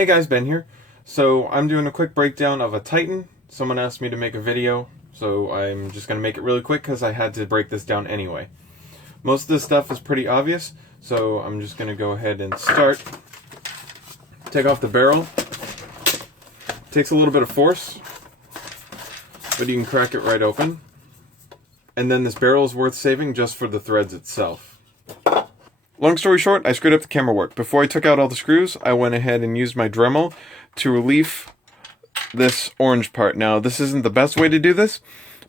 Hey guys, Ben here. So I'm doing a quick breakdown of a Titan. Someone asked me to make a video, so I'm just going to make it really quick because I had to break this down anyway. Most of this stuff is pretty obvious, so I'm just going to go ahead and start. Take off the barrel. Takes a little bit of force, but you can crack it right open. And then this barrel is worth saving just for the threads itself. Long story short, I screwed up the camera work. Before I took out all the screws, I went ahead and used my Dremel to relieve this orange part. Now, this isn't the best way to do this,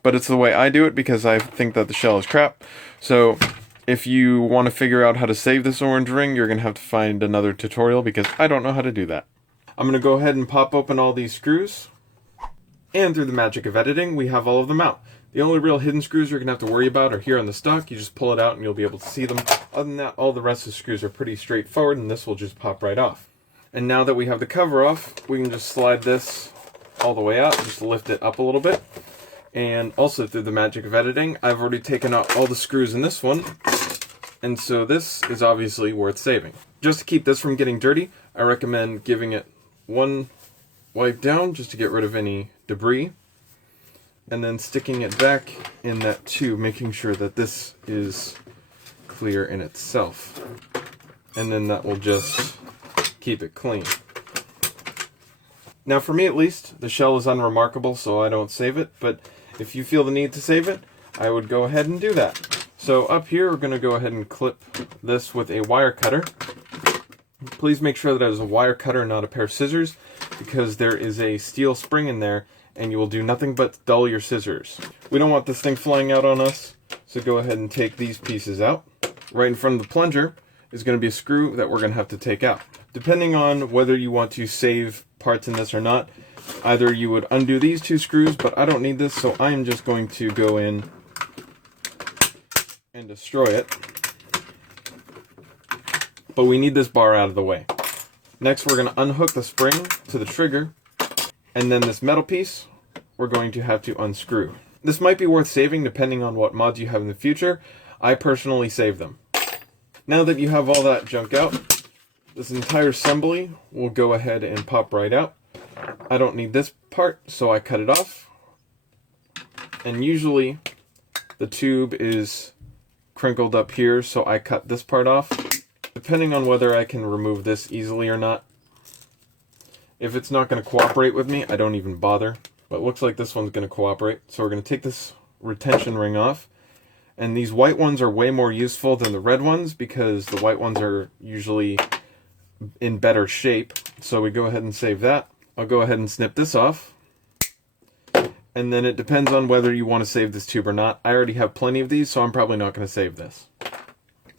but it's the way I do it because I think that the shell is crap. So, if you want to figure out how to save this orange ring, you're going to have to find another tutorial because I don't know how to do that. I'm going to go ahead and pop open all these screws. And through the magic of editing, we have all of them out. The only real hidden screws you're going to have to worry about are here on the stock. You just pull it out and you'll be able to see them. Other than that, all the rest of the screws are pretty straightforward and this will just pop right off. And now that we have the cover off, we can just slide this all the way out, just lift it up a little bit. And also through the magic of editing, I've already taken out all the screws in this one. And so this is obviously worth saving. Just to keep this from getting dirty, I recommend giving it one wipe down just to get rid of any debris. And then sticking it back in that tube, making sure that this is clear in itself. And then that will just keep it clean. Now for me at least, the shell is unremarkable, so I don't save it, but if you feel the need to save it, I would go ahead and do that. So up here, we're going to go ahead and clip this with a wire cutter. Please make sure that it is a wire cutter, not a pair of scissors, because there is a steel spring in there, and you will do nothing but dull your scissors. We don't want this thing flying out on us, so go ahead and take these pieces out. Right in front of the plunger is going to be a screw that we're going to have to take out. Depending on whether you want to save parts in this or not, either you would undo these two screws, but I don't need this, so I am just going to go in and destroy it. But we need this bar out of the way. Next, we're going to unhook the spring to the trigger, and then this metal piece, we're going to have to unscrew. This might be worth saving depending on what mods you have in the future. I personally save them. Now that you have all that junk out, this entire assembly will go ahead and pop right out. I don't need this part, so I cut it off. And usually the tube is crinkled up here, so I cut this part off. Depending on whether I can remove this easily or not. If it's not going to cooperate with me, I don't even bother. But it looks like this one's going to cooperate. So we're going to take this retention ring off. And these white ones are way more useful than the red ones because the white ones are usually in better shape. So we go ahead and save that. I'll go ahead and snip this off. And then it depends on whether you want to save this tube or not. I already have plenty of these, so I'm probably not going to save this.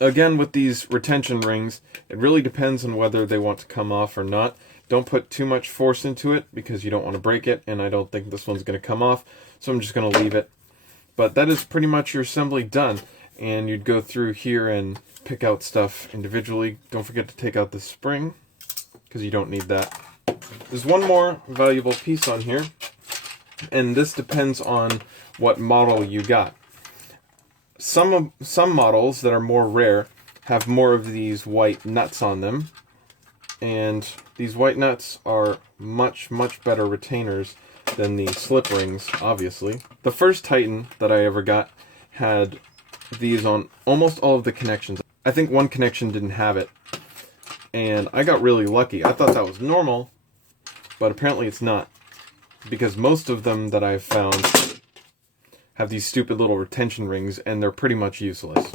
Again, with these retention rings, it really depends on whether they want to come off or not. Don't put too much force into it because you don't want to break it, and I don't think this one's going to come off, so I'm just going to leave it. But that is pretty much your assembly done, and you'd go through here and pick out stuff individually. Don't forget to take out the spring because you don't need that. There's one more valuable piece on here, and this depends on what model you got. Some models that are more rare have more of these white nuts on them, and these white nuts are much better retainers than the slip rings, obviously. The first Titan that I ever got had these on almost all of the connections. I think one connection didn't have it, and I got really lucky. I thought that was normal, but apparently it's not, because most of them that I've found have these stupid little retention rings, and they're pretty much useless.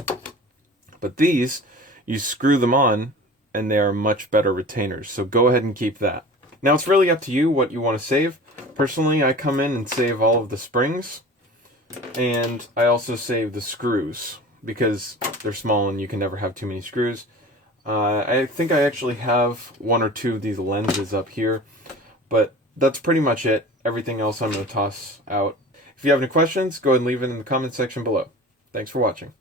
But these, you screw them on, and they are much better retainers, so go ahead and keep that. Now it's really up to you what you want to save. Personally, I come in and save all of the springs, and I also save the screws, because they're small and you can never have too many screws. I think I actually have one or two of these lenses up here, but that's pretty much it. Everything else I'm going to toss out. If you have any questions, go ahead and leave it in the comment section below. Thanks for watching.